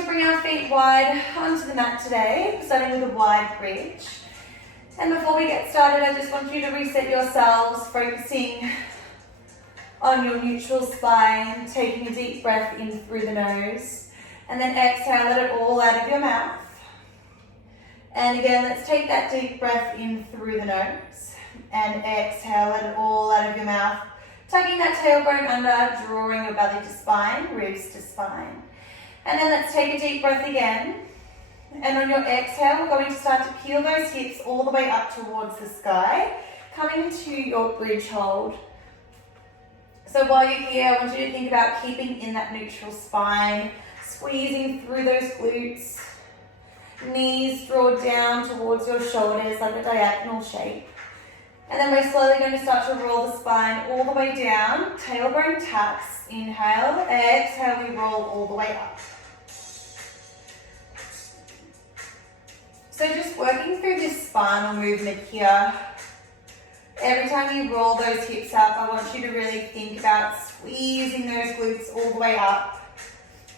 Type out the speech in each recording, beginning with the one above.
to bring our feet wide onto the mat today, starting with a wide bridge. And before we get started, I just want you to reset yourselves, focusing on your neutral spine, taking a deep breath in through the nose, and then exhale, let it all out of your mouth. And again, let's take that deep breath in through the nose, and exhale, let it all out of your mouth. Tucking that tailbone under, drawing your belly to spine, ribs to spine. And then let's take a deep breath again. And on your exhale, we're going to start to peel those hips all the way up towards the sky, coming into your bridge hold. So while you're here, I want you to think about keeping in that neutral spine, squeezing through those glutes. Knees draw down towards your shoulders like a diagonal shape. And then we're slowly going to start to roll the spine all the way down. Tailbone taps. Inhale. Exhale, we roll all the way up. So just working through this spinal movement here. Every time you roll those hips up, I want you to really think about squeezing those glutes all the way up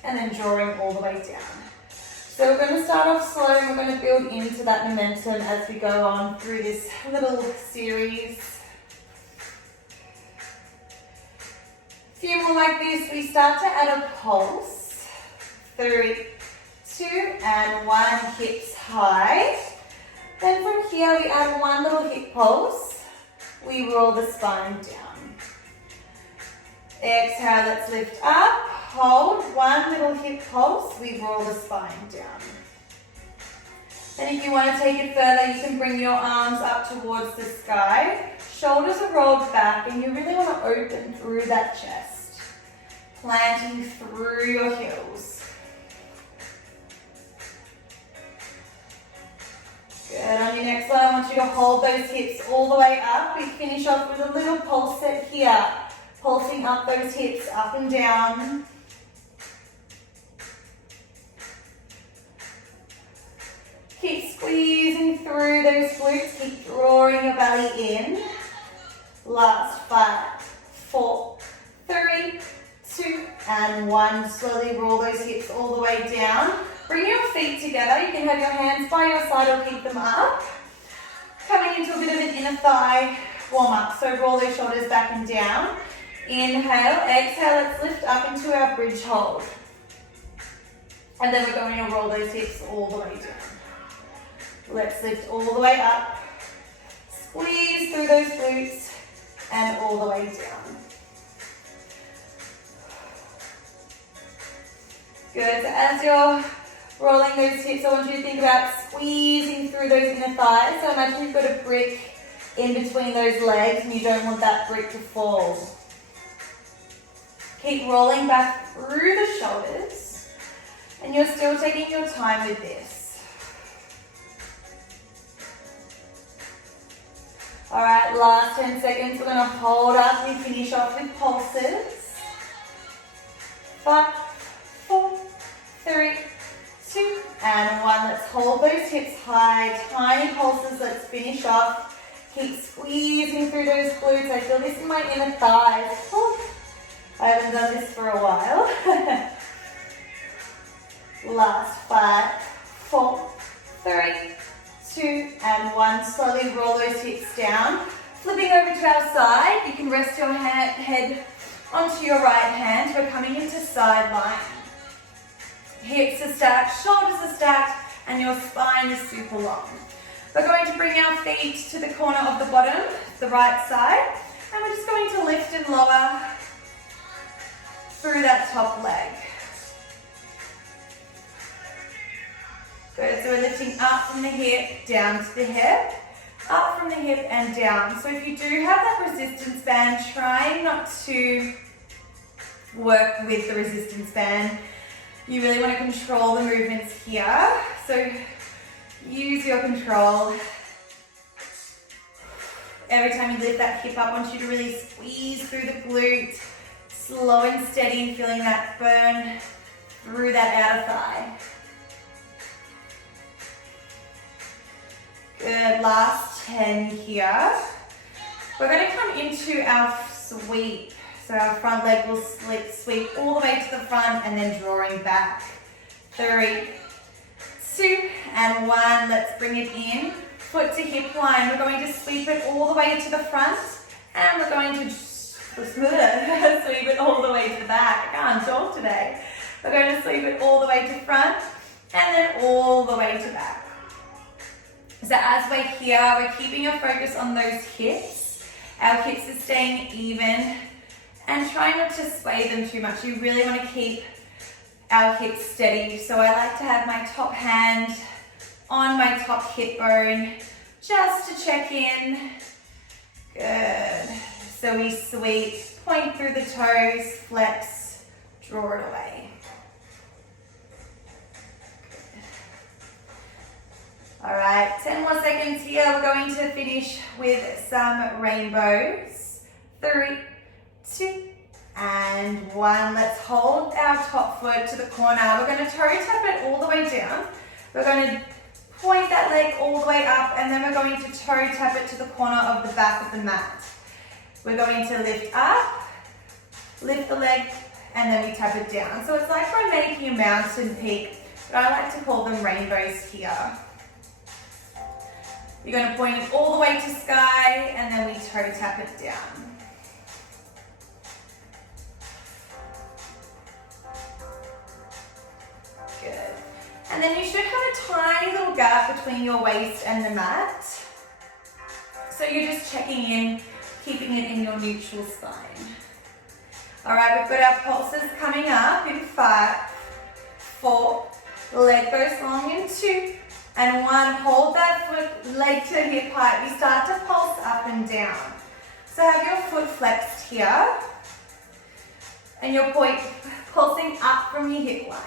and then drawing all the way down. So we're going to start off slow and we're going to build into that momentum as we go on through this little series. A few more like this. We start to add a pulse. 3, 2, and 1, hips high. Then from here we add one little hip pulse. We roll the spine down. Exhale, let's lift up. Hold, one little hip pulse, we roll the spine down. And if you want to take it further, you can bring your arms up towards the sky. Shoulders are rolled back and you really want to open through that chest. Planting through your heels. Good, on your next one, I want you to hold those hips all the way up. We finish off with a little pulse set here. Pulsing up those hips, up and down. Keep squeezing through those glutes, keep drawing your belly in. Last 5, 4, 3, 2, and 1. Slowly roll those hips all the way down. Bring your feet together. You can have your hands by your side or keep them up. Coming into a bit of an inner thigh warm up. So roll those shoulders back and down. Inhale, exhale, let's lift up into our bridge hold. And then we're going to roll those hips all the way down. Let's lift all the way up, squeeze through those glutes, and all the way down. Good, so as you're rolling those hips, I want you to think about squeezing through those inner thighs. So imagine you've got a brick in between those legs and you don't want that brick to fall. Keep rolling back through the shoulders, and you're still taking your time with this. All right, last 10 seconds. We're going to hold up. We finish off with pulses. 5, 4, 3, 2, and 1. Let's hold those hips high. Tiny pulses. Let's finish off. Keep squeezing through those glutes. I feel this in my inner thighs. Whew. I haven't done this for a while. Last 5, 4, 3, 2, and 1. Slowly roll those hips down. Flipping over to our side, you can rest your head onto your right hand. We're coming into side line. Hips are stacked, shoulders are stacked, and your spine is super long. We're going to bring our feet to the corner of the bottom, the right side, and we're just going to lift and lower through that top leg. Good, so we're lifting up from the hip, down to the hip, up from the hip and down. So if you do have that resistance band, try not to work with the resistance band. You really want to control the movements here. So use your control. Every time you lift that hip up, I want you to really squeeze through the glute, slow and steady, and feeling that burn through that outer thigh. Good, last 10 here. We're going to come into our sweep. So our front leg will sweep all the way to the front and then drawing back. 3, 2, and 1. Let's bring it in. Foot to hip line. We're going to sweep it all the way to the front, and we're going to sweep it all the way to the back. I can't talk today. We're going to sweep it all the way to front, and then all the way to back. So as we're here, we're keeping a focus on those hips. Our hips are staying even, and try not to sway them too much. You really want to keep our hips steady. So I like to have my top hand on my top hip bone just to check in. Good. So we sweep, point through the toes, flex, draw it away. All right, 10 more seconds here. We're going to finish with some rainbows. 3, 2, and 1. Let's hold our top foot to the corner. We're going to toe tap it all the way down. We're going to point that leg all the way up, and then we're going to toe tap it to the corner of the back of the mat. We're going to lift up, lift the leg, and then we tap it down. So it's like we're making a mountain peak, but I like to call them rainbows here. You're going to point it all the way to sky, and then we toe tap it down. Good. And then you should have a tiny little gap between your waist and the mat. So you're just checking in, keeping it in your neutral spine. All right, we've got our pulses coming up in 5, 4, leg goes long in 2, and 1. Hold that foot, leg to hip height. We start to pulse up and down. So have your foot flexed here, and you're pulsing up from your hip line.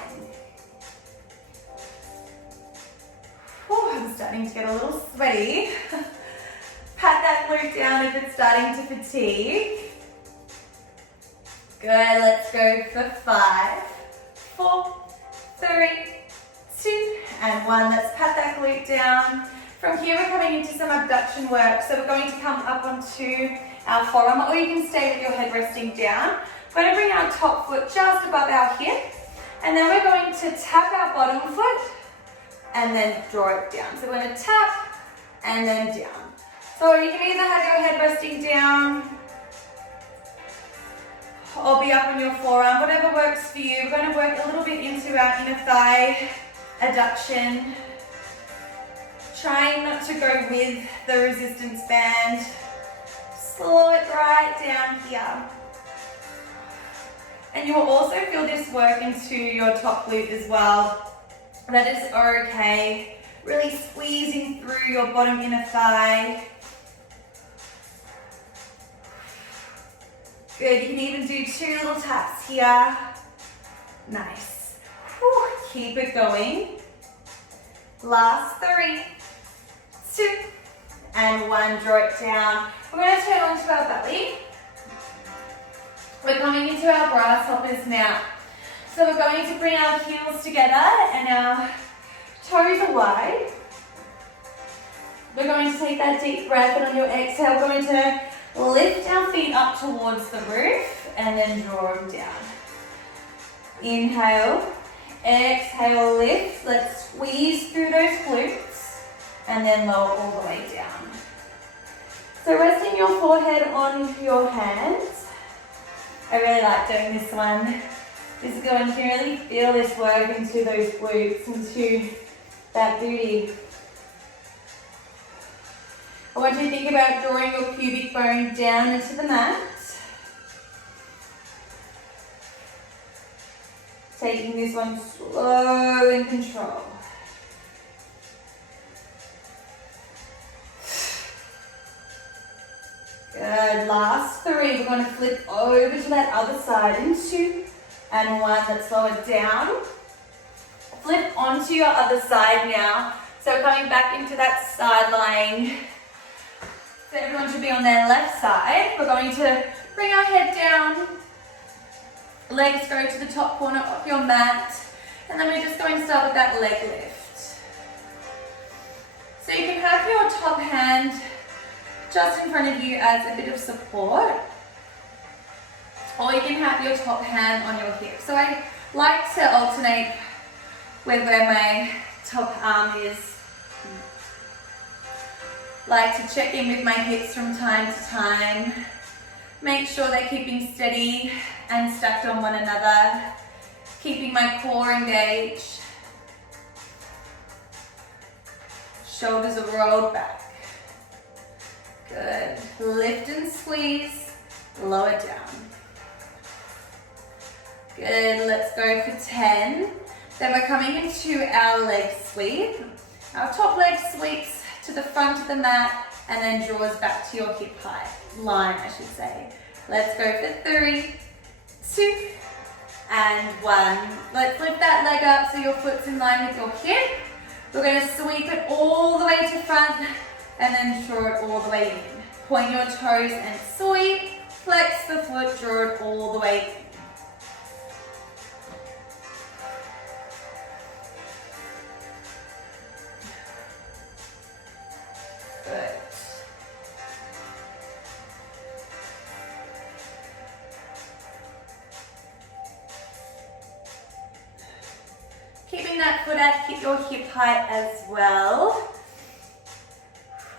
I'm starting to get a little sweaty. Pat that glute down if it's starting to fatigue. Good, let's go for 5, 4, 3, 2, and 1. Let's pat that glute down. From here we're coming into some abduction work. So we're going to come up onto our forearm, or you can stay with your head resting down. We're going to bring our top foot just above our hip, and then we're going to tap our bottom foot and then draw it down. So we're going to tap and then down. So you can either have your head resting down or be up on your forearm, whatever works for you. We're going to work a little bit into our inner thigh adduction. Trying not to go with the resistance band. Slow it right down here. And you will also feel this work into your top glute as well. That is okay. Really squeezing through your bottom inner thigh. Good, you can even do 2 little taps here. Nice. Whew. Keep it going. Last 3, 2, and 1. Draw it down. We're going to turn onto our belly. We're coming into our grasshoppers now. So we're going to bring our heels together and our toes are wide. We're going to take that deep breath, and on your exhale, we're going to lift our feet up towards the roof and then draw them down. Inhale, exhale, lift. Let's squeeze through those glutes and then lower all the way down. So resting your forehead on your hands. I really like doing this one. This is going to really feel this work into those glutes, into that booty. I want you to think about drawing your pubic bone down into the mat. Taking this one slow and control. Good, last 3. We're going to flip over to that other side in 2 and 1. Let's slow it down. Flip onto your other side now. So coming back into that side lying. So everyone should be on their left side. We're going to bring our head down. Legs go to the top corner of your mat. And then we're just going to start with that leg lift. So you can have your top hand just in front of you as a bit of support. Or you can have your top hand on your hip. So I like to alternate with where my top arm is. Like to check in with my hips from time to time. Make sure they're keeping steady and stacked on one another. Keeping my core engaged. Shoulders are rolled back. Good. Lift and squeeze. Lower down. Good. Let's go for 10. Then we're coming into our leg sweep. Our top leg sweeps to the front of the mat and then draws back to your hip height. Line, I should say. Let's go for 3, 2, and 1. Let's lift that leg up so your foot's in line with your hip. We're going to sweep it all the way to front and then draw it all the way in. Point your toes and sweep. Flex the foot, draw it all the way in. Good. Keeping that foot at your hip height as well.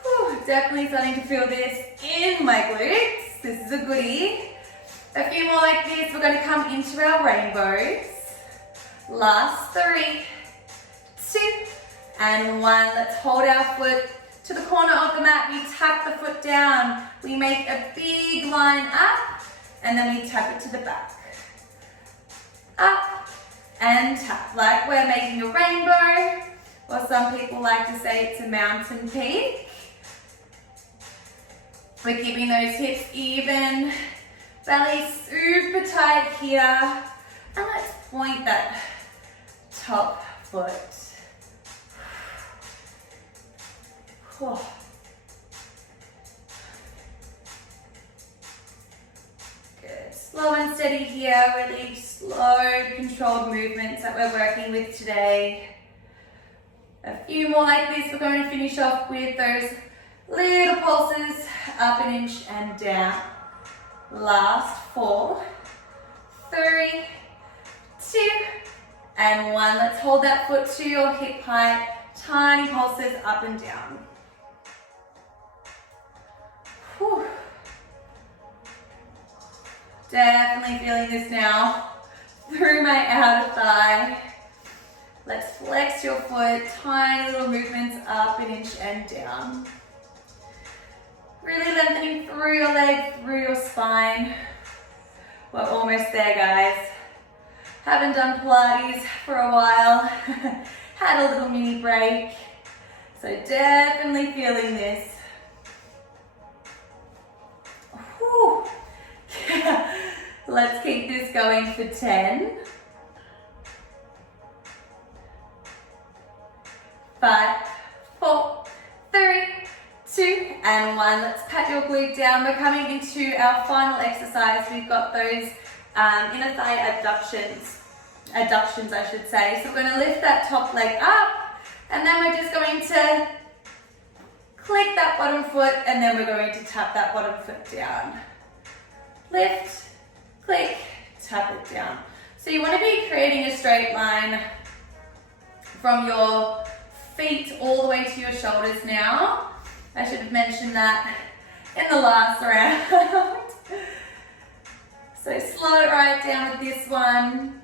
Whew, definitely starting to feel this in my glutes. This is a goodie. A few more like this. We're going to come into our rainbows. Last 3, 2, and 1. Let's hold our foot to the corner of the mat. We tap the foot down. We make a big line up, and then we tap it to the back. Up and tap, like we're making a rainbow, or some people like to say it's a mountain peak. We're keeping those hips even, belly super tight here, and let's point that top foot. Whew. Good. Slow and steady here, really slow, controlled movements that we're working with today. A few more like this. We're going to finish off with those little pulses, up an inch and down. Last 4, 3, 2, and 1. Let's hold that foot to your hip height. Tiny pulses up and down. Whew. Definitely feeling this now through my outer thigh. Let's flex your foot, tiny little movements up an inch and down. Really lengthening through your leg, through your spine. We're almost there, guys. Haven't done Pilates for a while. Had a little mini break. So definitely feeling this. Whew. Let's keep this going for 10. 5, 4, 3, 2, and 1. Let's pat your glute down. We're coming into our final exercise. We've got those inner thigh adductions, I should say. So we're going to lift that top leg up, and then we're just going to click that bottom foot, and then we're going to tap that bottom foot down. Lift, click, tap it down. So you want to be creating a straight line from your feet all the way to your shoulders now. I should have mentioned that in the last round. So slow it right down with this one.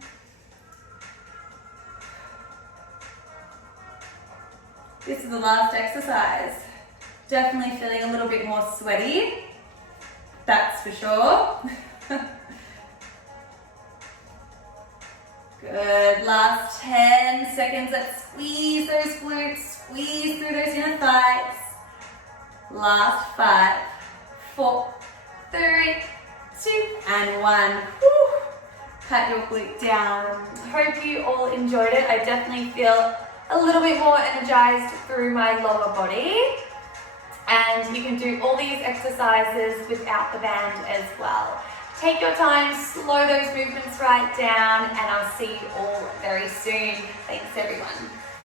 This is the last exercise. Definitely feeling a little bit more sweaty. That's for sure. Good, last 10 seconds. Let's squeeze those glutes, squeeze through those inner thighs. Last 5, 4, 3, 2, and 1. Whew. Pat your glute down. Hope you all enjoyed it. I definitely feel a little bit more energized through my lower body. And you can do all these exercises without the band as well. Take your time, slow those movements right down, and I'll see you all very soon. Thanks everyone.